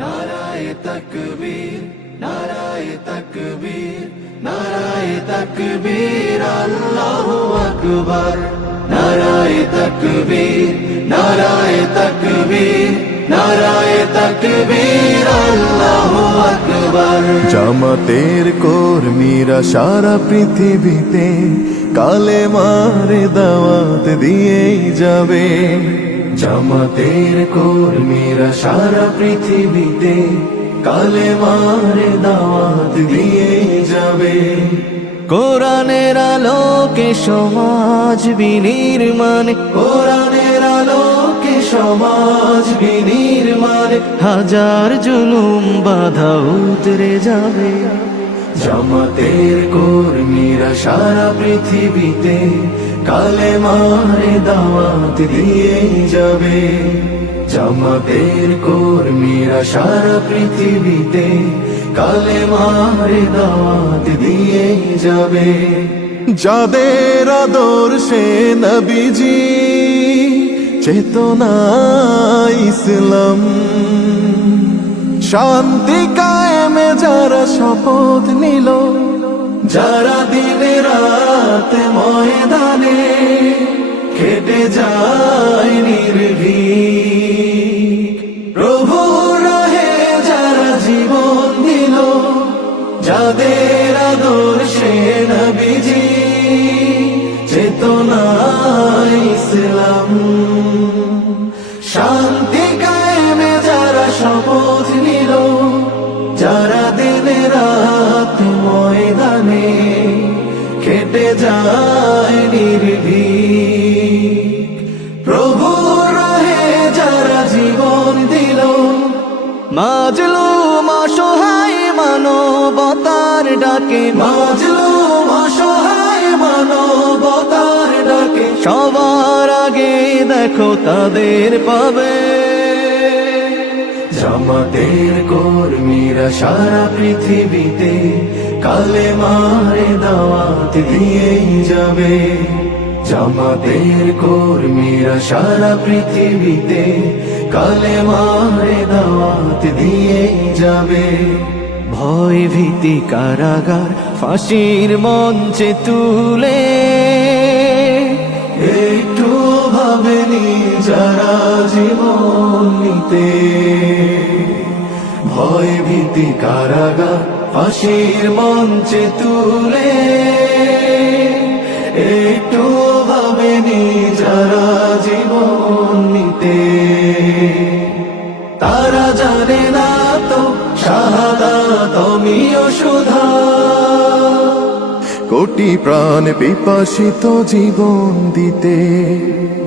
নারায়ে তাকবীর, নারায়ে তাকবীর, নারায়ে তাকবীর, আল্লাহু আকবার। নারায়ে তাকবীর, নারায়ে তাকবীর, নারায়ে তাকবীর, আল্লাহু আকবার। জামাতের কর্মীরা সারা পৃথিবীতে কালেমার দাওয়াত দিয়েই যাবে। জামাতের কর্মীরা সারা পৃথিবীতে কালেমার দাওয়াত দিয়ে যাবে। কোরআনের আলোকে সমাজ বিনির্মাণ, কোরআনের আলোকে সমাজ বিনির্মাণ, হাজার জুলুম বাধা উতরে যাবে। জামাতের কর্মীরা সারা পৃথিবীতে কালেমার দাওয়াত দিয়ে যাবে। জামাতের কর্মীরা সারা পৃথিবীতে কালেমার দাওয়াত দিয়ে যাবে। যাদের আদর্শে নবীজি চেতনা ইসলাম, শান্তি কায়েমে যারা শপথ নিল, যারা দিনে রাত ময়দানে খেটে যায় নির্ভীক, প্রভু রাহে যারা জীবন দিল, যাদের আদর্শে নবীজি চেতনা ইসলাম, শান্তি কায়েমে যারা শপথ নিল, যারা দিনে রাত ময়দানে খেটে যায় নির্ভীক, প্রভু রাহে যারা জীবন দিল, মাজলুম অসহায় মানবতার ডাকে, মাজলুম অসহায় মানবতার ডাকে, সবার আগে দেখো তাদের পাবে। জামাতের কর্মীরা সারা পৃথিবীতে কালেমার দাওয়াত দিয়ে যাবে। জামাতের কর্মীরা সারা পৃথিবীতে কালেমার দাওয়াত দিয়ে যাবে। ভয় ভীতি কারাগার ফাঁসির মঞ্চে তুলে, একটু ভাবেনি যারা জীবন নিতে, ভয় ভীতি কারাগার ফাঁসির মঞ্চে তুলে, একটু ভাবেনি যারা জীবন নিতে, তারা জানে না তো শাহাদাত অমিয় সুধা। কোটি প্রাণ বিপাসিত জীবন দিতে,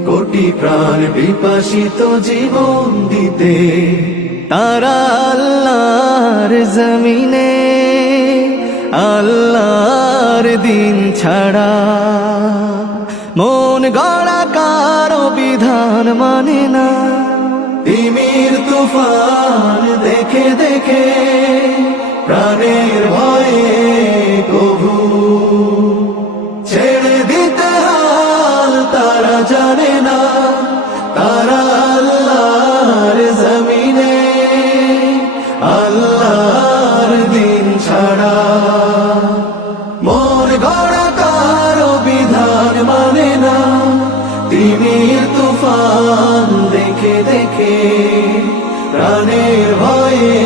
কোটি প্রাণ বিপাসিত জীবন দিতে, তারা আল্লাহর জমিনে আল্লাহর দিন ছাড়া মন গড়া কারো বিধান মানে না। তিমির তুফান দেখে দেখে প্রাণের ভয়ে কভু ছেড়ে দিতে হাল তারা জানে না। তারা আল্লাহর জমিনে আল্লাহর দিন ছাড়া মন গড়া কারো বিধান মানে না। তিমির তুফান দেখে দেখে প্রাণের ভয়ে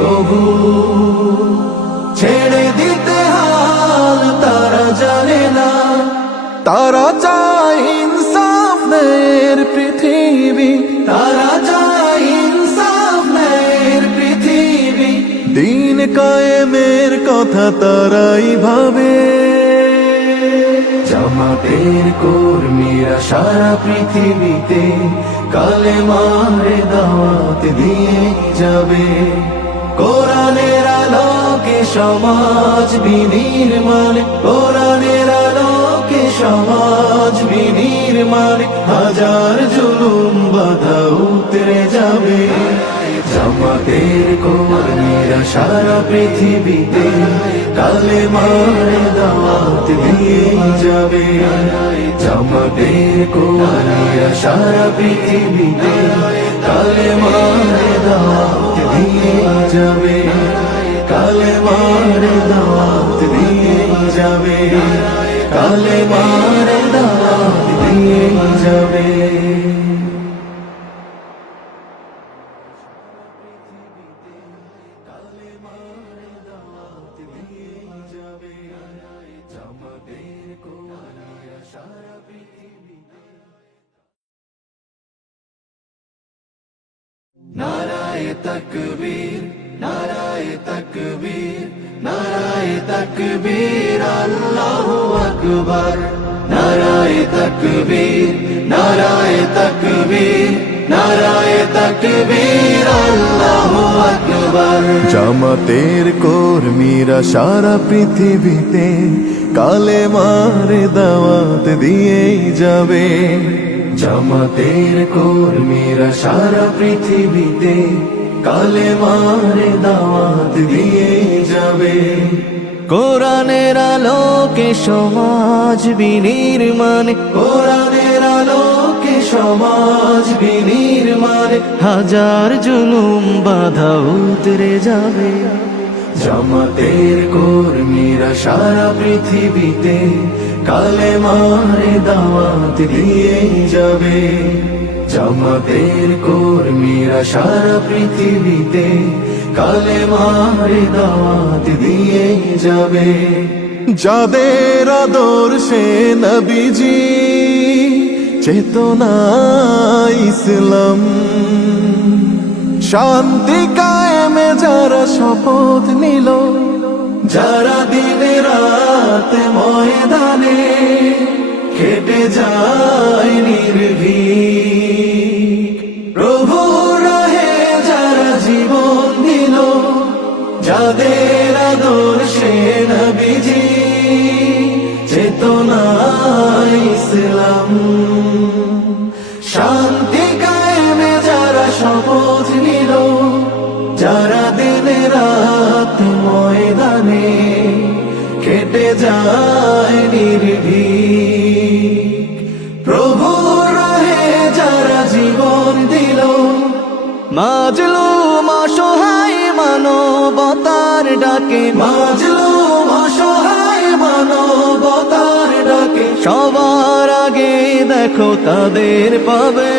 কভু ছেড়ে দিতে হাল তারা জানে না। তারা চায় ইনসাফ ন্যায়ের পৃথিবী, তারা চায় ইনসাফ ন্যায়ের পৃথিবী, দিন কায়েমের কথা তারাই ভাবে। জামাতের কর্মীরা সারা পৃথিবীতে কালেমার দাওয়াত দিয়ে যাবে। কোরআনের আলোকে সমাজ বিনির্মাণ, কোরআনের আলোকে সমাজ বিনির্মাণ, হাজার জুলুম বাধা উতরে যাবে। জামাতের কর্মীরা সারা পৃথিবীতে কালেমার দাওয়াত দিয়ে যাবে। জামাতের কর্মীরা সারা পৃথিবীতে কালেমার দাওয়াত দিয়ে যাবে, কালেমার দাওয়াত দিয়ে যাবে, কালেমার দাওয়াত দিয়ে যাবে। নারায়ে তাকবীর, নারায়ে তাকবীর, নারায়ে তাকবীর, আল্লাহু আকবার। নারায়ে তাকবীর, নারায়ে তাকবীর, নারায়ে তাকবীর, আল্লাহু আকবার। জামাতের কর্মীরা সারা পৃথিবীতে কালেমার দাওয়াত দিয়েই যাবে। জামাতের কর্মীরা সারা পৃথিবীতে কালেমার দাওয়াত দিয়ে যাবে। কোরআনের আলোকে সমাজ বিনির্মাণ, কোরআনের আলোকে সমাজ বিনির্মাণ, হাজার জুলুম বাধা উতরে যাবে। জামাতের কর্মীরা সারা পৃথিবীতে কালেমার দাওয়াত দিয়ে যাবে। জামাতের কর্মীরা সারা পৃথিবীতে কালেমার দাওয়াত দিয়ে যাবে। যাদের আদর্শে নবীজি চেতনা ইসলাম, শান্তি কায়েমে যারা শপথ নিল, যারা দিনে রাত ময়দানে খেটে যায় নির্ভীক, প্রভু রাহে যারা জীবন দিল, যাদের আদর্শে নবীজি চেতনা ইসলাম, শান্তি কায়েমে যারা শপথ নিল, যারা দিনে রাত ময়দানে কেটে যায় নির্ভীক, প্রভু রাহে যারা জীবন দিল, মাজলুম অসহায় মানবতার ডাকে, মাজলুম অসহায় মানবতার ডাকে, সবার আগে দেখো তাদের পাবে।